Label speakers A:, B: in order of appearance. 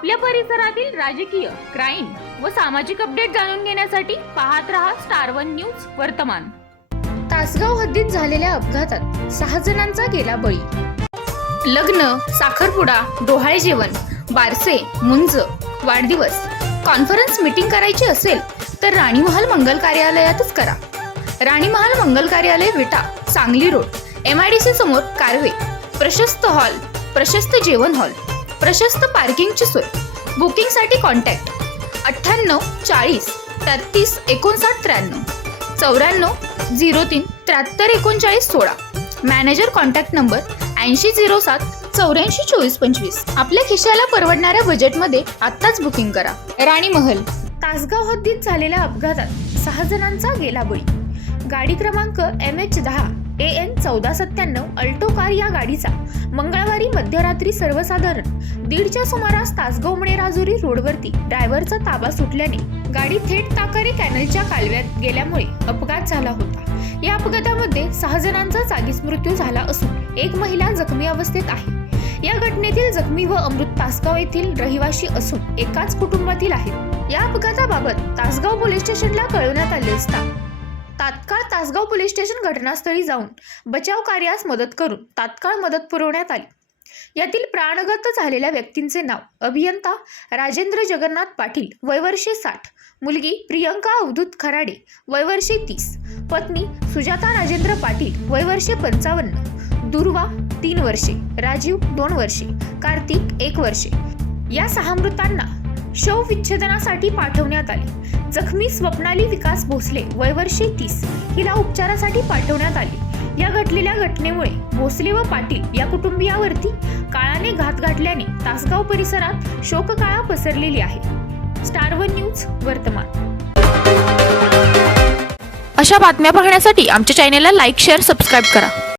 A: आपल्या परिसरातील राजकीय क्राईम व सामाजिक अपडेट जाणून घेण्यासाठी पाहत रहा स्टार वन न्यूज वर्तमान. तासगाव हद्दीत झालेल्या अपघातात सहा जणांचा गेला बळी. लग्न साखरपुडा डोहाळे जेवण बारसे मुंज वाढदिवस. कॉन्फरन्स मीटिंग करायची असेल तर राणीमहाल मंगल कार्यालयातच करा. राणीमहाल मंगल कार्यालय Vita Sangli road M I D C समोर कारवे. प्रशस्त हॉल प्रशस्त जेवण हॉल प्रशस्त पार्किंगची सोय. बुकिंगसाठी कॉन्टॅक्ट. अठ्ठ्याण्णव चाळीस तेहतीस एकोणसाठ त्र्याण्णव. चौऱ्याण्णव झिरो तीन त्र्याहत्तर एकोणचाळीस सोळा. मॅनेजर कॉन्टॅक्ट नंबर ऐंशी झिरो सात चौऱ्याऐंशी चोवीस पंचवीस. आपल्या खिशाला परवडणाऱ्या बजेटमध्ये आत्ताच बुकिंग करा. राणी महल. तासगाव हद्दीत झालेल्या अपघातात सहा जणांचा गेला बळी. गाडी क्रमांक एम एच दहा ए एन चौदा सत्त्याण्णव अल्टो कार या गाडीचा मंगळवारी मध्यरात्री सर्वसाधारण दीडच्या सुमारास तासगाव मणे राजुरी रोडवरती ड्रायव्हरचा ताबा सुटल्याने गाडी थेट ताकारी कॅनलच्या कालव्यात गेल्यामुळे अपघात झाला होता. या अपघातामध्ये सहा जणांचा जागीच मृत्यू झाला असून एक महिला जखमी अवस्थेत आहे. या घटनेतील जखमी व अमृत तासगाव येथील रहिवाशी असून एकाच कुटुंबातील आहेत. या अपघाताबाबत तासगाव पोलीस स्टेशनला कळवण्यात आले असता तात्काळ तासगाव पोलीस स्टेशन घटनास्थळी जाऊन बचाव कार्यास मदत करून तात्काळ मदत पुरवण्यात आली. यातील प्राणगत झालेल्या व्यक्तींचे नाव अभियंता राजेंद्र जगन्नाथ पाटील वयवर्षे साठ मुलगी प्रियंका अवधूत खराडे वयवर्षे तीस पत्नी सुजाता राजेंद्र पाटील वयवर्षे पंचावन्न दुर्वा तीन वर्षे राजीव दोन वर्षे कार्तिक एक वर्षे. या सहा मृतांना शव विच्छेदनासाठी पाठवण्यात आले. जखमी स्वप्नाली विकास भोसले वयवर्षे तीस हिला उपचारासाठी पाठवण्यात आले. या घटलेल्या घटनेमुळे भोसले व पाटील या कुटुंबियावरती काळाने घात घातल्याने तासगाव परिसरात शोककाळा पसरलेली आहे. स्टार वन न्यूज वर्तमान. अशा बातम्या पाहण्यासाठी आमच्या चॅनेलला लाईक शेअर सबस्क्राईब करा.